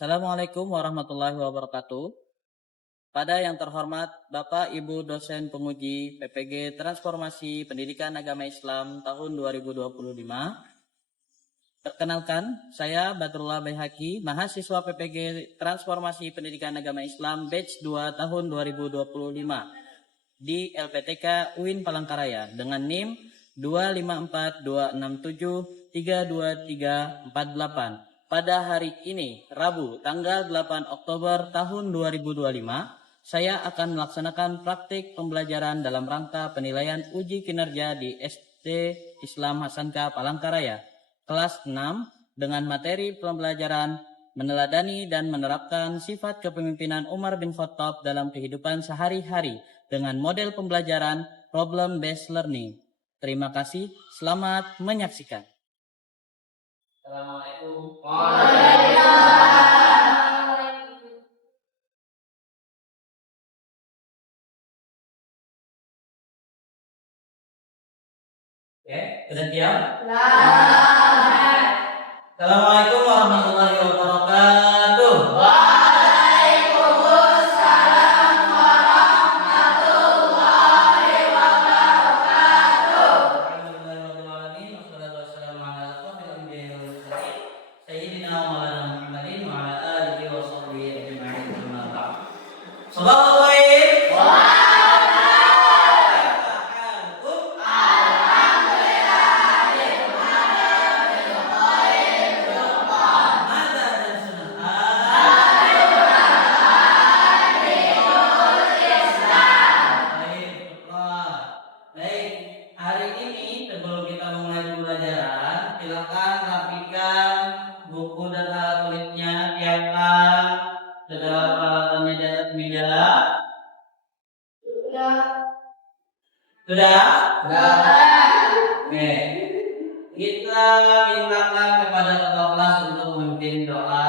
Assalamualaikum warahmatullahi wabarakatuh. Pada yang terhormat Bapak Ibu dosen penguji PPG Transformasi Pendidikan Agama Islam tahun 2025. Perkenalkan, saya Badrullah Baihaqi, mahasiswa PPG Transformasi Pendidikan Agama Islam batch 2 tahun 2025 di LPTK UIN Palangkaraya dengan NIM 25426732348. Pada hari ini, Rabu, tanggal 8 Oktober tahun 2025, saya akan melaksanakan praktik pembelajaran dalam rangka penilaian uji kinerja di SD Islam Hasankah Palangkaraya, kelas 6, dengan materi pembelajaran meneladani dan menerapkan sifat kepemimpinan Umar bin Khattab dalam kehidupan sehari-hari dengan model pembelajaran problem-based learning. Terima kasih, selamat menyaksikan. Assalamualaikum. Oke, sudah siap? Assalamualaikum warahmatullahi wabarakatuh. Waalaikumsalam warahmatullahi wabarakatuh. Alhamdulillahirrahmanirrahim. Wassalatu wassalamu ala asyrofil anbiya'i wal mursalin sayyidina wa maulana Muhammadin wa ala alihi wa sahbihi ajma'in. Amma ba'd. Sahabat Sudah? Oke. Kita mintakan kepada ketua kelas untuk memimpin doa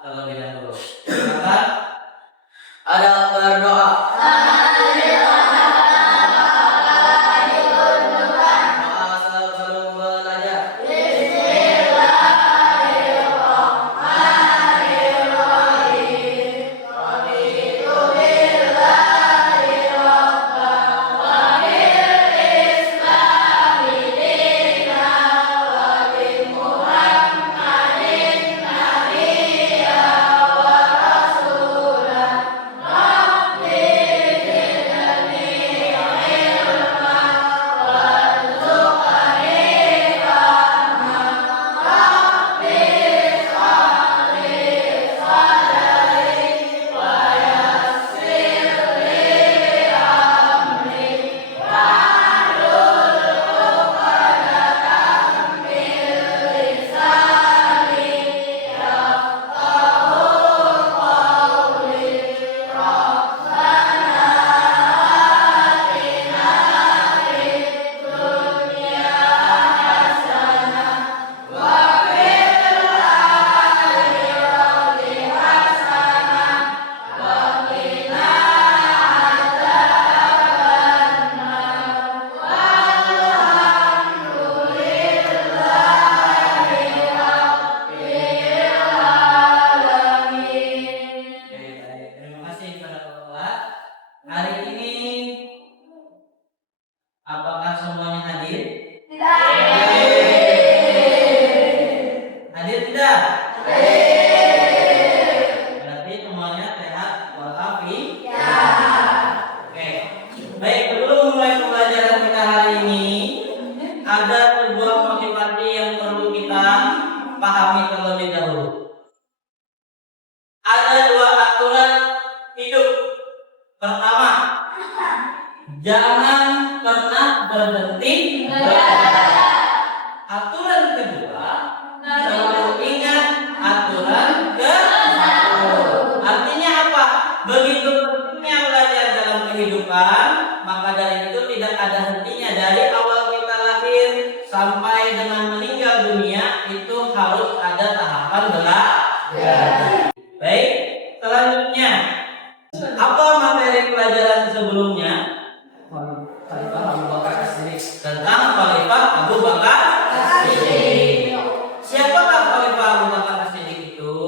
terlebih dahulu. Silakan. Ada berdoa. Doa selalu belajar. Apakah semuanya hadir? Tidak. Hadir tidak? Berarti semuanya sehat walafiat. Oke. Baik, sebelum mulai pembelajaran kita hari ini, ada sebuah motivasi yang perlu kita pahami terlebih dahulu. Ada dua aturan hidup. Pertama, jangan pernah berhenti belajar. Aturan kedua, selalu ingat aturan ke-1. Artinya apa? Begitu pentingnya belajar dalam kehidupan, maka dari itu tidak ada hentinya. Dari awal kita lahir sampai dengan meninggal dunia, itu harus ada tahapan belajar. Baik, selanjutnya, apa materi pelajaran sebelumnya? Tentang Khalifah Abu Bakar As-Siddiq. Siapakah Khalifah Abu Bakar As-Siddiq itu?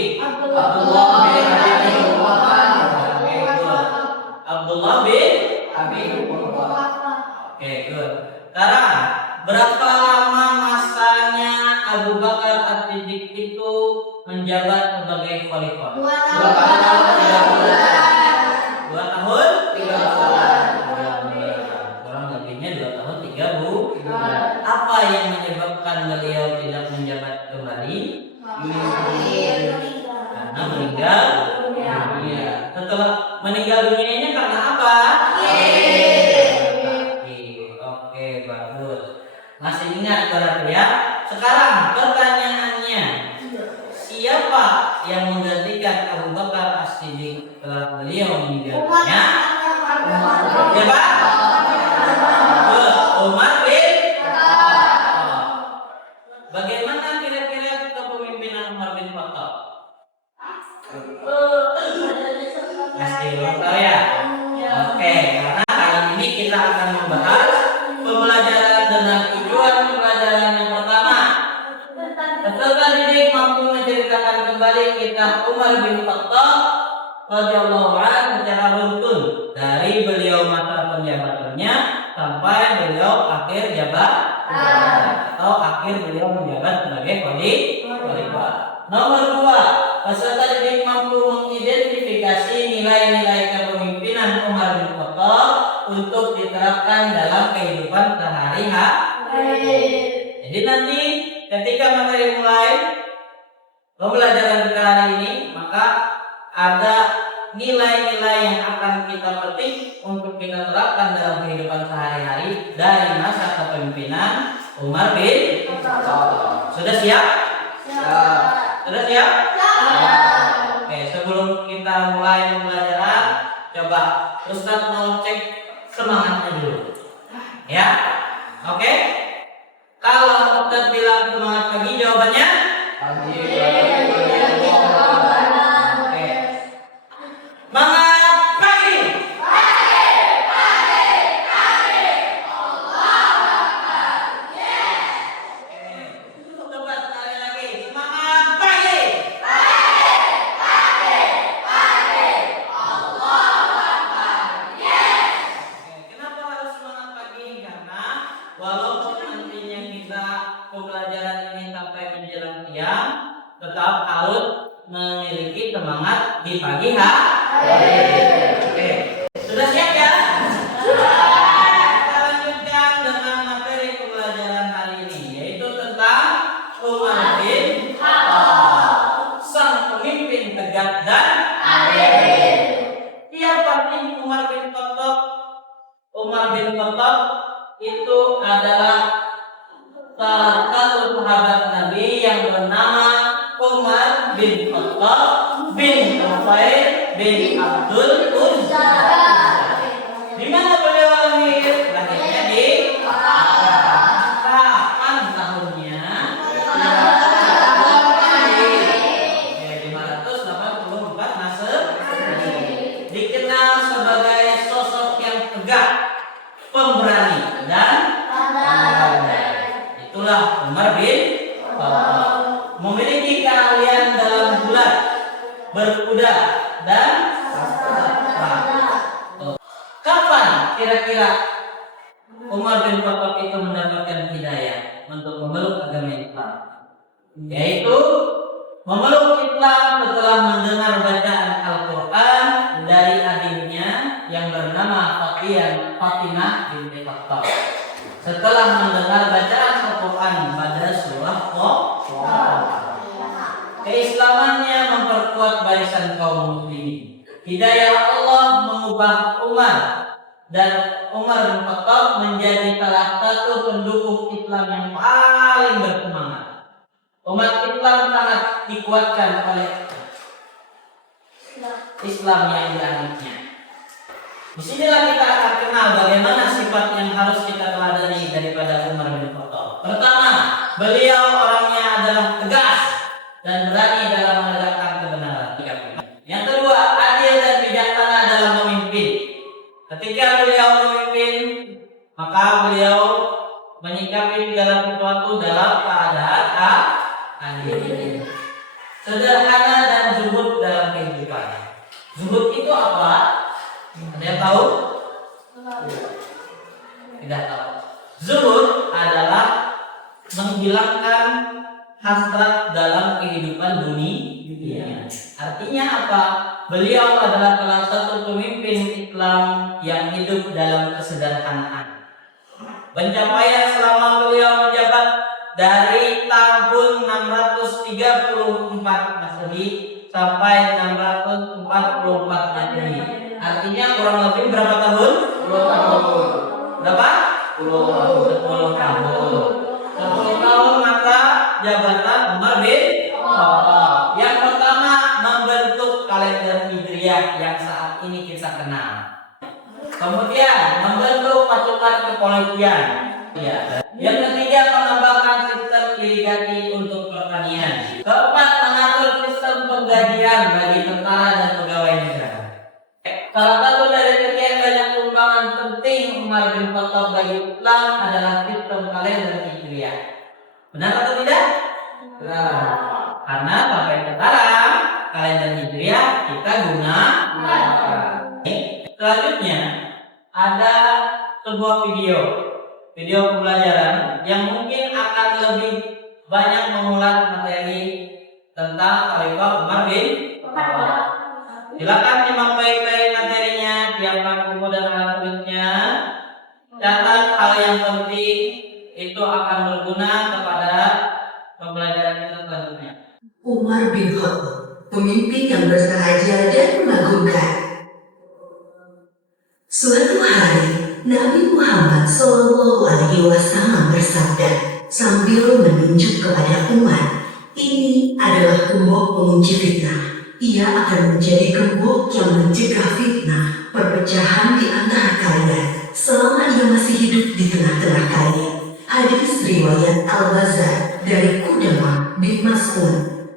Abi Abdullah bin Abi Quhafah. Oke, good. Abdullah bin Abi Quhafah. Oke, good. Sekarang berapa lama masanya Abu Bakar As-Siddiq itu menjabat sebagai khalifah? 2 tahun 3 bulan. 2 tahun 3 bulan. 3 bulan. Kurang lebihnya 2 tahun 3 bulan. Apa yang menyebabkan beliau tidak menjabat kembali? Karena meninggal dunia. Setelah meninggal dunianya karena apa? Oke, bagus. Masih ingat berarti ya? Sekarang pertanyaannya, siapa yang menggantikan Abu Bakar As-Siddiq setelah beliau meninggal dunia? Siapa? Umar bin Khattab. Bagaimana kira-kira kepemimpinan Umar bin Khattab? Masih belum tahu ya? Oke, karena kali ini kita akan membahas pembelajaran dengan tujuan pembelajaran yang pertama. Peserta didik mampu menceritakan kembali kisah Umar bin Khattab radhiyallahu anhu secara runtun dari beliau masa penjabatannya sampai beliau akhir jabatan atau akhir beliau menjabat sebagai khalifah. Nomor 2, peserta didik mampu mengidentifikasi nilai-nilai kepemimpinan Umar bin Khattab untuk diterapkan dalam kehidupan sehari-hari. Jadi nanti ketika materi mulai pembelajaran kita hari ini, maka ada nilai-nilai yang akan kita petik untuk kita terapkan dalam kehidupan sehari-hari dari masa kepemimpinan Umar bin Khattab. Sudah siap? Sudah siap? Oke, sebelum kita mulai pembelajaran, coba Ustadz mau cek semangatnya dulu. Ya? Oke? Kalau Ustadz bilang semangat pagi, jawabannya? Oke. Semangat pagi. Coba sekali lagi. Semangat pagi. Kenapa harus semangat pagi? Karena walaupun nantinya kita pembelajaran ini sampai menjelang siang, tetap harus memiliki semangat di pagi hari. Oke, sudah siap ya? Kita lanjutkan dengan materi pembelajaran hari ini, yaitu tentang Umar bin Khattab, sang pemimpin tegak dan adil. Siapa sih Umar bin Khattab? Umar bin Khattab itu adalah salah satu sahabat Nabi yang bernama Umar bin Khattab bin Nufail bin Abdul Uzza. Di mana beliau lahir? Lahirnya di Makkah. Kapan tahunnya? 584 Masehi. Dikenal sebagai sosok yang tegak, pemberani dan pandai. Itulah Umar bin Khattab. Memiliki keahlian dalam gulat, berkuda dan kapan kira-kira Umar bin Khattab itu mendapatkan hidayah untuk memeluk agama Islam? Yaitu memeluk Islam setelah mendengar bacaan Al-Quran dari adiknya yang bernama Fatimah binti Khattab. Setelah mendengar bacaan Al-Quran pada surah Qaf, keislamannya memperkuat barisan kaum muslimin. Hidayah Allah mengubah Umar, dan Umar bin Khattab menjadi salah satu pendukung Islam yang paling bersemangat. Umat Islam sangat dikuatkan oleh Islam yang dianutnya. Disinilah kita akan kenal bagaimana sifat yang harus kita teladani daripada Umar bin Khattab. Pertama, beliau orangnya adalah tegas dan berani dalam menegakkan kebenaran. Yang kedua, adil dan bijaksana dalam memimpin. Ketika beliau memimpin, maka beliau menyikapi segala sesuatu dalam keadaan adil. Sederhana dan kehidupan. Zuhud itu apa? Ada yang tahu? Tidak tahu. Zuhud adalah menghilangkan hasrat dalam kehidupan dunia. Artinya apa? Beliau adalah salah satu pemimpin Islam yang hidup dalam kesederhanaan. Pencapaian selama beliau menjabat dari tahun 634 Masehi sampai 644 Masehi. Artinya kurang lebih berapa tahun? 10 tahun. Berapa? 10 tahun. 10 tahun. 10 tahun masa jabatan Umar bin Khattab. Yang pertama membentuk kalender Hijriah yang saat ini kita kenal. Kemudian membentuk pasukan kepolisian. Ya. Yang ketiga mengembangkan sistem irigasi untuk pertanian. Keempat mengatur sistem penggajian bagi tentara dan pegawai negara. Salah satu dari sekian banyak sumbangan penting Umar bin Khattab bagi Islam adalah sistem kalender Hijriah. Benar atau tidak? Benar. Karena sampai sekarang kalender Hijriah kita gunakan. Selanjutnya ada sebuah video pembelajaran yang mungkin akan lebih banyak mengulas materi tentang Khalifah Umar bin Khattab. Silakan simak baik-baik materinya, siapkan buku dan alat tulisnya. Catat hal yang penting, itu akan berguna kepada pembelajaran kita selanjutnya. Umar bin Khattab, pemimpin yang bersahaja dan mengagumkan. Suatu hari, Nabi Muhammad SAW bersabda sambil menunjuk kepada Umar, "Ini adalah gembok pengunci fitnah. Ia akan menjadi gembok yang mencegah fitnah, perpecahan di antara kalian selama ia masih hidup di tengah-tengah kalian." Hadis riwayat Al-Bazzar dari Qudamah bin Mas'ud.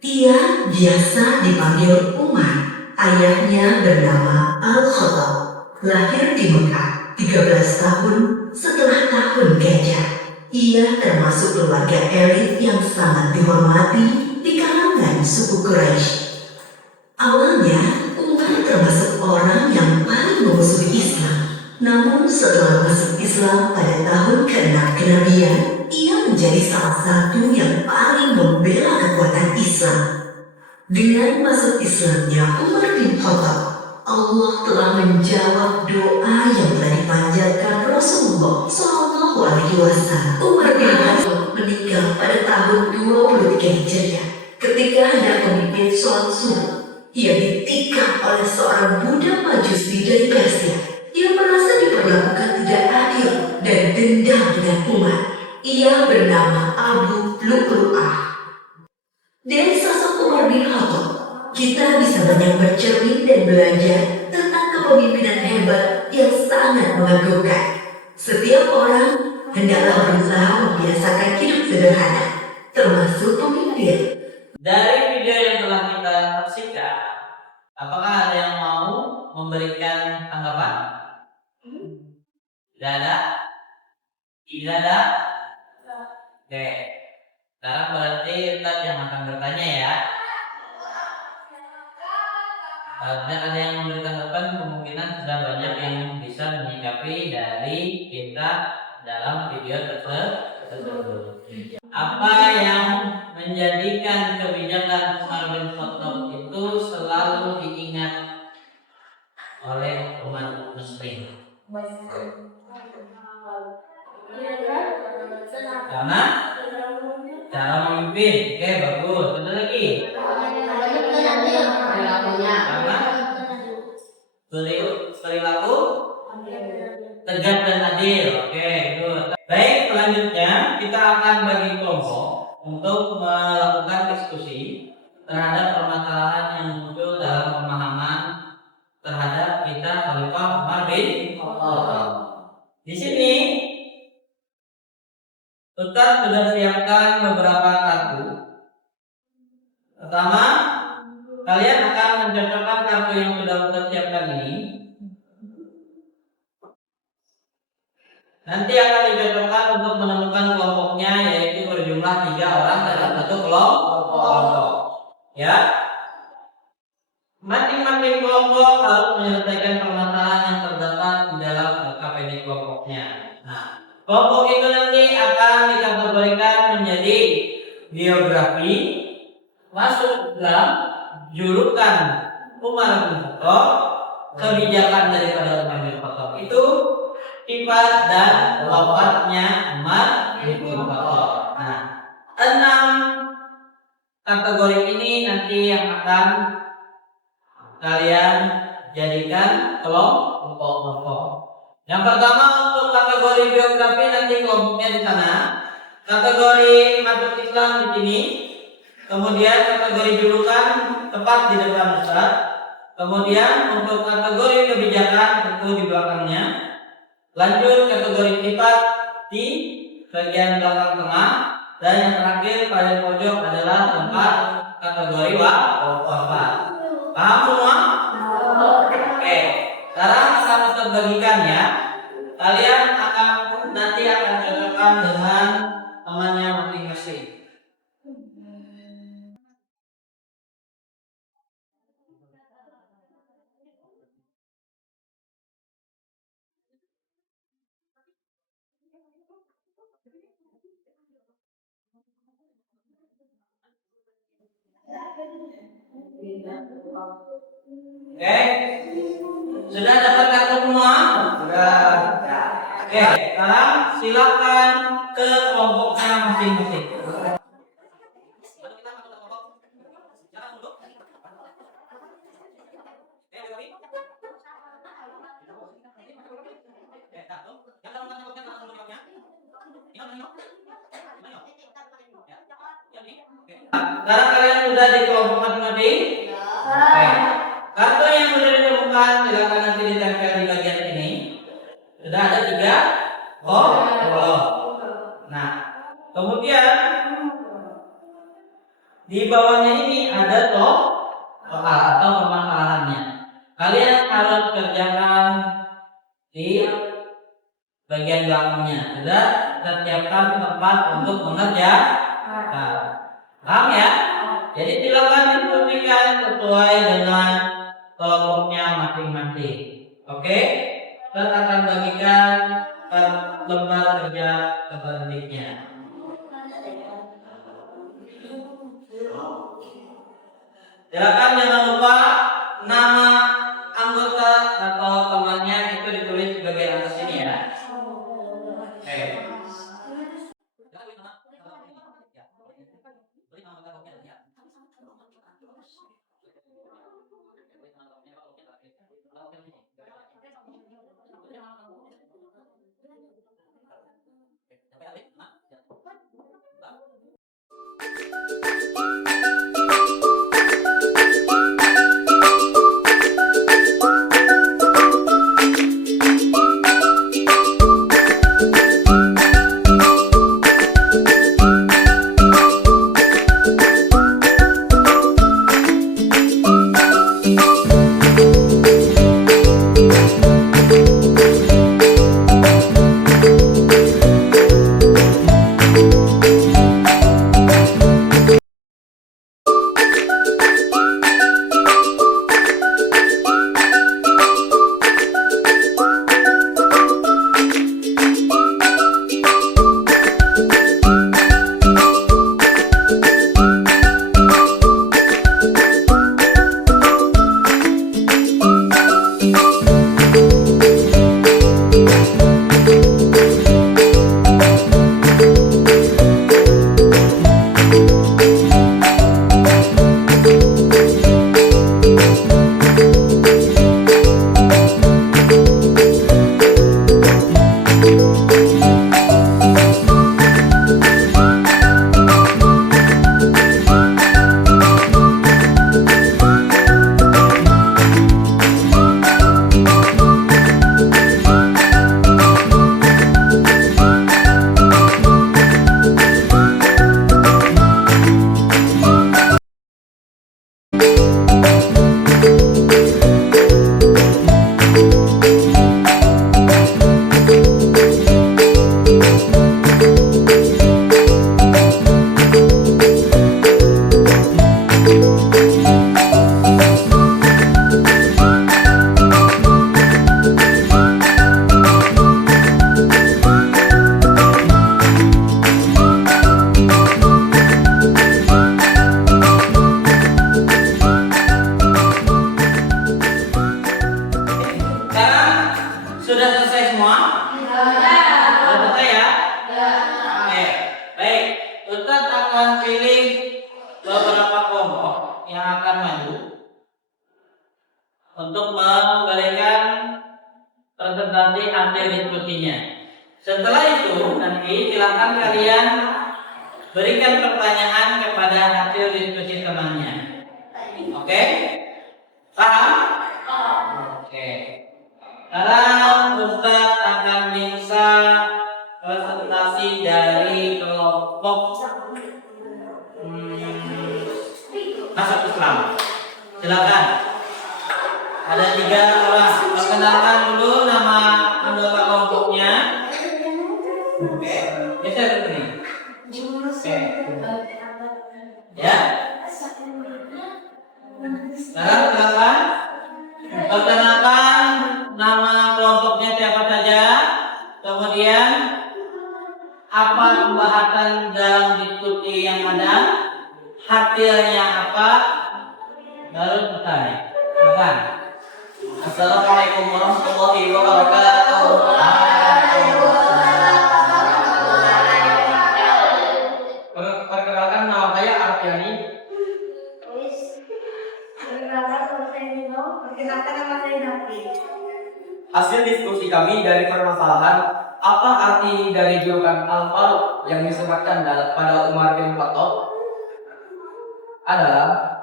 Dia biasa dipanggil Umar. Ayahnya bernama Al-Khattab. Lahir di Mekah 13 tahun setelah tahun gajah. Ia termasuk keluarga elit yang sangat dihormati di kalangan suku Quraisy. Awalnya, Umar termasuk orang yang paling memusuhi Islam. Namun setelah masuk Islam pada tahun ke-6 kenabian, ia menjadi salah satu yang paling membela kekuatan Islam. Dengan masuk Islamnya Umar bin Khattab, Allah telah menjawab doa yang telah dipanjatkan Rasulullah SAW. Umar bin Khattab meninggal pada tahun 23 Hijriah. Ketika hendak memimpin sholat subuh, ia ditikam oleh seorang budak Majusi dari Persia. Ia merasa diperlakukan tidak adil dan dendam dengan Umar. Ia bernama Abu Lu'lu'ah. Dari sosok Umar bin Khattab, kita bisa banyak bercermin dan belajar tentang kepemimpinan hebat yang sangat mengagumkan. Setiap orang hendaklah berusaha membiasakan hidup sederhana, termasuk pemimpin. Dari video yang telah kita saksikan, apakah ada yang mau memberikan tanggapan? Tidak ada? Tidak ada? Oke. Sekarang berarti Ustaz yang akan bertanya ya. Kalau ada yang memberi tanggapan, kemungkinan sudah banyak yang bisa menyikapi dari kita dalam video tersebut. Apa yang menjadikan kebijakan Umar bin Khattab itu selalu diingat oleh umat muslim? Karena cara memimpin. Oke, bagus. Ada lagi? Perilaku tegas dan adil. Oke, good. Baik, selanjutnya kita akan bagi kelompok untuk melakukan diskusi terhadap permasalahan yang muncul dalam pemahaman terhadap kita Khalifah Umar bin Khattab. Di sini Ustaz sudah siapkan beberapa kartu. Pertama, kalian akan mencocokkan kartu yang sudah Ustaz siapkan ini. Nanti akan dicocokkan untuk menemukan kelompoknya, yaitu berjumlah 3 orang dalam satu kelompok. Ya. Masing-masing kelompok harus menyelesaikan permasalahan yang terdapat di dalam LKPD kelompoknya. Nah, kelompok itu nanti akan dikategorikan menjadi biografi, masuk dalam julukan Umar bin Khattab, kebijakan daripada Umar bin Khattab itu, sifat dan wafatnya Umar bin Khattab. Nah, 6 kategori ini nanti yang akan kalian jadikan kelompok. Yang pertama untuk kategori biografi nanti kelompoknya di sana. Kategori masuk Islam di sini. Kemudian kategori julukan tepat di depan Ustaz. Kemudian untuk kategori kebijakan itu di belakangnya. Lanjut kategori sifat di bagian belakang tengah. Dan yang terakhir pada pojok adalah tempat kategori wafat. Paham semua? Oke. Sekarang akan Ustaz bagikan ya. Kalian nanti akan cocokkan dengan temannya masing-masing. Oke. Sudah dapat kartu semua? Sudah. Oke, sekarang silakan ke kelompoknya masing-masing. Sekarang kalian sudah di kelompok masing-masing? Oke. Kartu yang sudah ditemukan silakan nanti ditempel di bagian ini. Sudah ada 3 kelompok. Nah, kemudian di bawahnya ini ada soal atau permasalahannya. Kalian harus kerjakan di bagian belakangnya. Sudah siapkan tempat untuk mengerjakan. Paham ya? Jadi silakan diskusikan sesuai dengan kelompoknya masing-masing. Oke? Kita akan bagikan lembar kerja selanjutnya. Silakan jangan lupa nama anggota atau temannya itu ditulis di bagian atas ini ya. Oke. untuk memberikan presentasi hasil diskusinya. Setelah itu nanti silakan kalian berikan pertanyaan kepada hasil diskusi temannya. Oke? Paham? Oke. Sekarang Ustaz akan minta presentasi dari kelompok Masuk Islam. Silakan. Ada 3 orang. Perkenalkan dulu nama anggota kelompoknya. Oke. Geser ke sini. Oke. Ya. Sekarang silakan. Perkenalkan nama kelompoknya siapa saja. Kemudian apa pembahasan dalam diskusi yang ada, hasilnya apa, baru selesai. Silakan. Assalamualaikum warahmatullahi wabarakatuh. Perkenalkan, nama saya Arfiani. Perkenalkan, nama saya David. Hasil diskusi kami dari permasalahan apa arti dari julukan Al-Faruq yang disematkan pada Umar bin Khattab adalah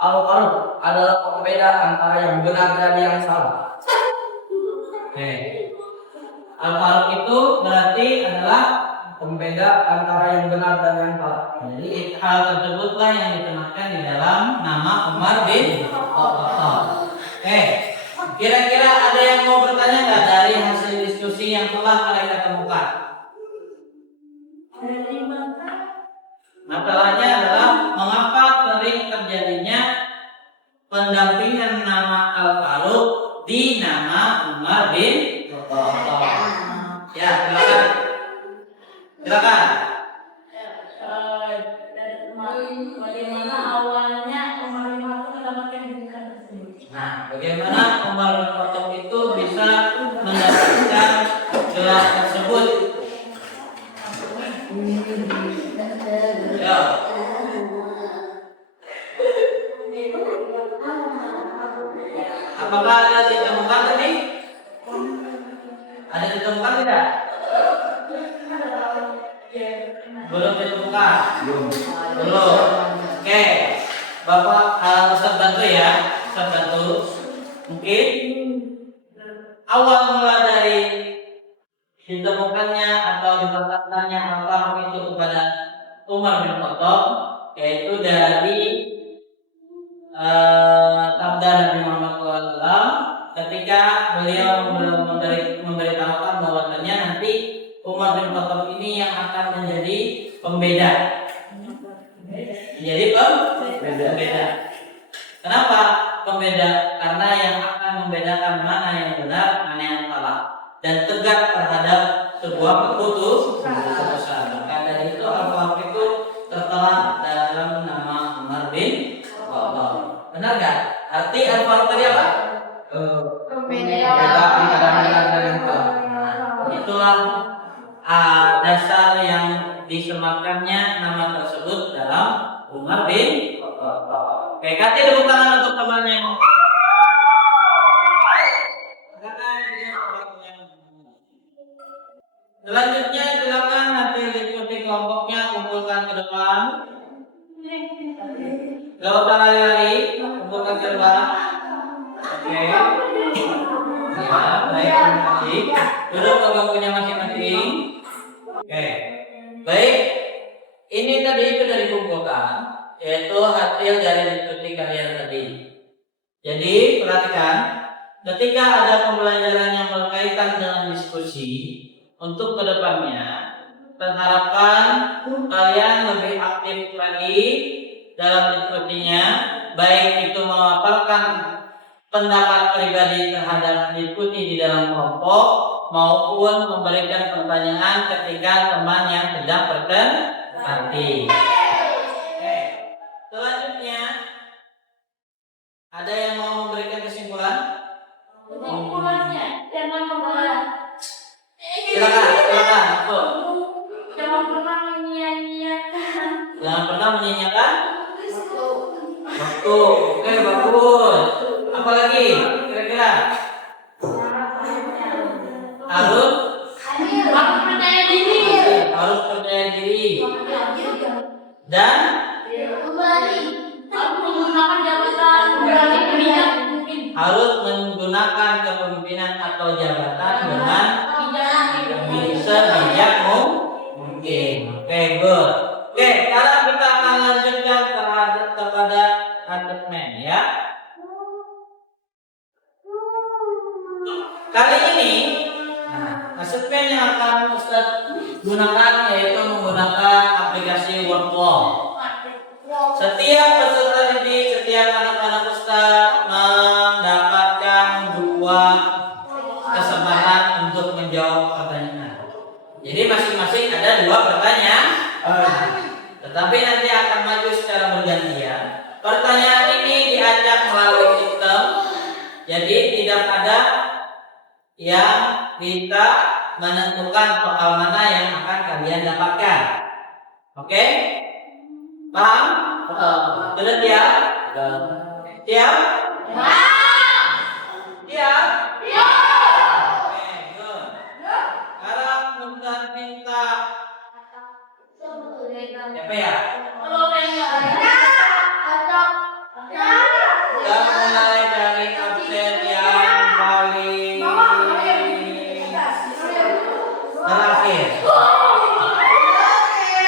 Al-Faruq adalah pembeda antara yang benar dan yang salah. Al-Faruq itu berarti adalah Pembeda antara yang benar dan yang salah. Jadi hal tersebutlah yang ditemukan di dalam nama Umar bin Khattab. Kira-kira ada yang mau bertanya nggak dari hasil diskusi yang telah mereka temukan? Masalahnya adalah mengapa sering terjadinya pendampingan nama Al-Faruq di nama Umar bin Khattab. Ya, silakan. Silakan. Bagaimana awalnya Umar bin Khattab mendapatkan julukan tersebut? Nah, bagaimana Umar bin Khattab itu bisa mendapatkan gelar tersebut? Ya. Apakah ada ditemukan tadi? Ada ditemukan tidak? Belum ditemukan. Belum. Oke. Bapak Ustaz bantu ya. Ustaz bantu. Mungkin awal mula dari ditemukannya atau ditetapkannya Al-Faruq itu kepada Umar bin Khattab, yaitu dari sabda Nabi Muhammad SAW ketika beliau memberitahukan bahwasanya nanti Umar bin Khattab ini yang akan menjadi pembeda. Menjadi pembeda. Kenapa pembeda? Karena yang akan membedakan mana yang benar, mana yang salah, dan tegak terhadap sebuah keputusan. Maka dari itu Al-Faruq itu tertera dalam nama Umar bin Khattab. Benar gak? Arti Al-Faruq tadi apa? Pembeda antara yang benar dan yang salah. Itulah dasar yang disematkannya nama tersebut dalam Umar bin Khattab. Oke, kasih tepuk tangan untuk temannya. Selanjutnya silakan nanti diskusi kelompoknya kumpulkan ke depan. Gak usah lari-lari, kumpulkan ke depan. Oke. Ya, baik, terima kasih. Duduk ke bangkunya masing-masing. Oke. Baik. Ini tadi sudah dikumpulkan, yaitu hasil dari diskusi kalian tadi. Jadi perhatikan, ketika ada pembelajaran yang berkaitan dengan diskusi, untuk kedepannya, terharapkan kalian lebih aktif lagi dalam diskusinya, baik itu memaparkan pendapat pribadi terhadap diskusi di dalam kelompok, maupun memberikan pertanyaan ketika teman yang sedang berkonsentrasi. Oke. Selanjutnya, ada yang mau memberikan kesimpulan? Kesimpulannya, jangan membalas. Silakan. Betul. Jangan pernah menyia-nyiakan Jangan pernah menyanyiakan waktu. Oke, bagus. Apa lagi? Kira-kira? Harus percaya diri. harus percaya diri dan Menggunakan jabatan bijak mungkin. harus menggunakan kepemimpinan atau jabatan dengan sebijak mungkin. Oke, good. Oke, sekarang kita akan lanjutkan kepada adjustment ya. Kali ini adjustment yang akan Ustaz gunakan yaitu menggunakan aplikasi Wordwall. Setiap peserta didik, setiap anak-anak Ustaz mendapatkan 2 kesempatan untuk menjawab pertanyaan. Jadi masing-masing ada 2 pertanyaan. Tetapi nanti akan maju secara bergantian. Pertanyaan ini diacak melalui sistem. Jadi tidak ada yang kita menentukan soal mana yang akan kalian dapatkan. Oke? Paham? Sudah siap? Siap? Siap? Oke, good. Sekarang Ustaz minta siapa ya? Kita mulai dari absen yang paling terakhir.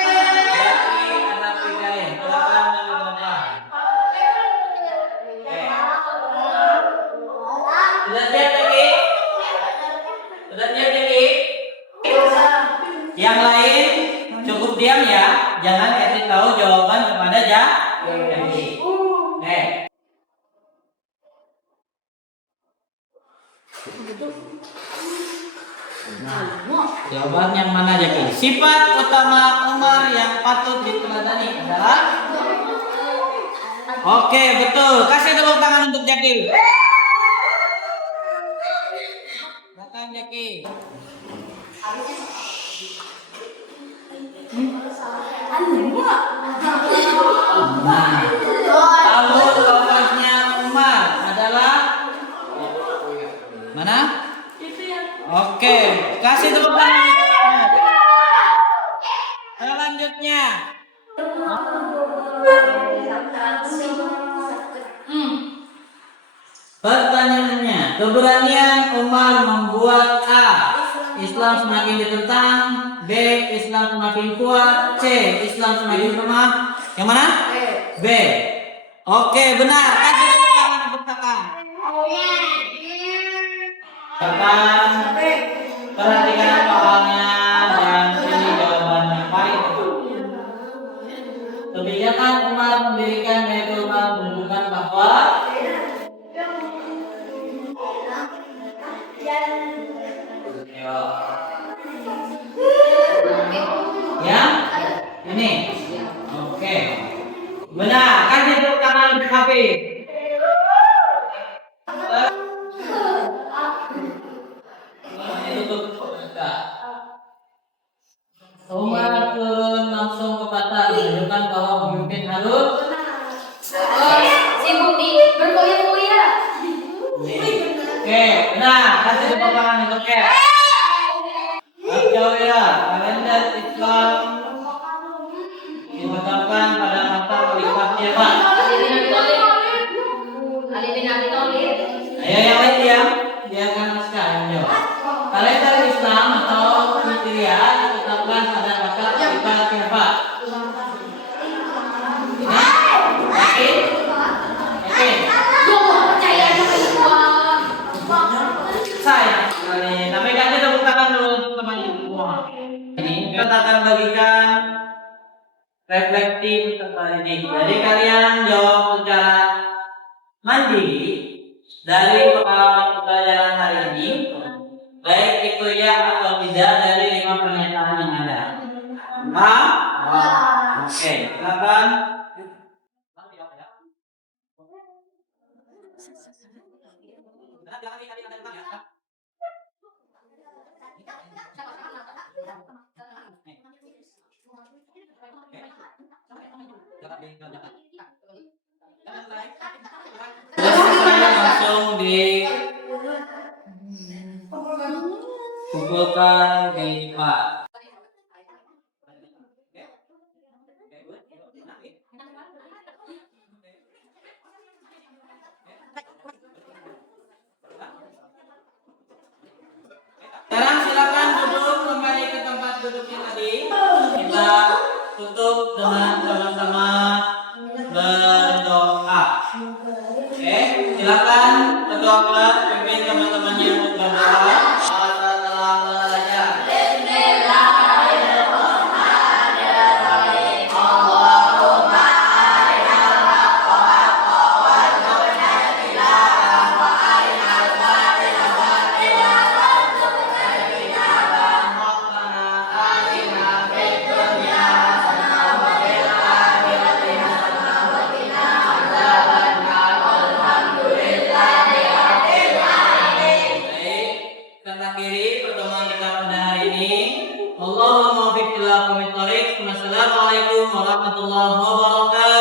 Dari anak PKN, silakan mencoba. Sudah siap lagi? Sudah siap lagi? Yang lain cukup diam ya, jangan kasih tahu jawaban kepada Jaki. Jawaban yang mana Jaki? Sifat utama Umar yang patut diteladani adalah? Oke, betul. Kasih tepuk tangan untuk Jaki. Silakan Jaki. Tahun wafatnya Umar adalah mana? Oke, kasih tepuk tangan. Selanjutnya, pertanyaannya, keberanian Umar membuat A. Islam semakin ditentang, B. Islam semakin kuat, C. Islam semakin lemah. Yang mana? B. Oke, benar. Kasih tepuk tangan untuk kakak. Kakak, perhatikan soalnya dan ini jawabannya paling tepat. Kebijakan Umar mendirikan Baitul Mal menunjukkan bahwa ya, ini. Oke. Benar, kasih tepuk tangan untuk Hafiz. Umar turun langsung ke pasar menunjukkan bahwa pemimpin harus Sibuk di berkuliah. Oke, benar. Kasih tepuk tangan untuk Ker. Al-Jawira, kalender Islam ditetapkan pada masa khalifah siapa? Ayo yang lain diam. Biarkan naskah yang jawab. Kalender Islam atau Hijriah ditetapkan pada masa khalifah siapa? Yakin? Yakin? Saya kali tapi kasih tepuk tangan dulu teman-teman semua. Ini kita akan bagikan reflektif tentang ini. Jadi kalian jawab secara mandiri dari pelajaran hari ini, baik itu ya atau tidak dari 5 pernyataan yang ada. Paham? Oke, silakan. Jangan dikumpulkan dilipat. Sekarang silakan duduk kembali ke tempat duduknya tadi. Kita tutup dengan sama-sama berdoa. Oke, silakan ketua kelas pimpin teman-temannya untuk berdoa. Allah telah belajar. Assalamualaikum warahmatullahi wabarakatuh.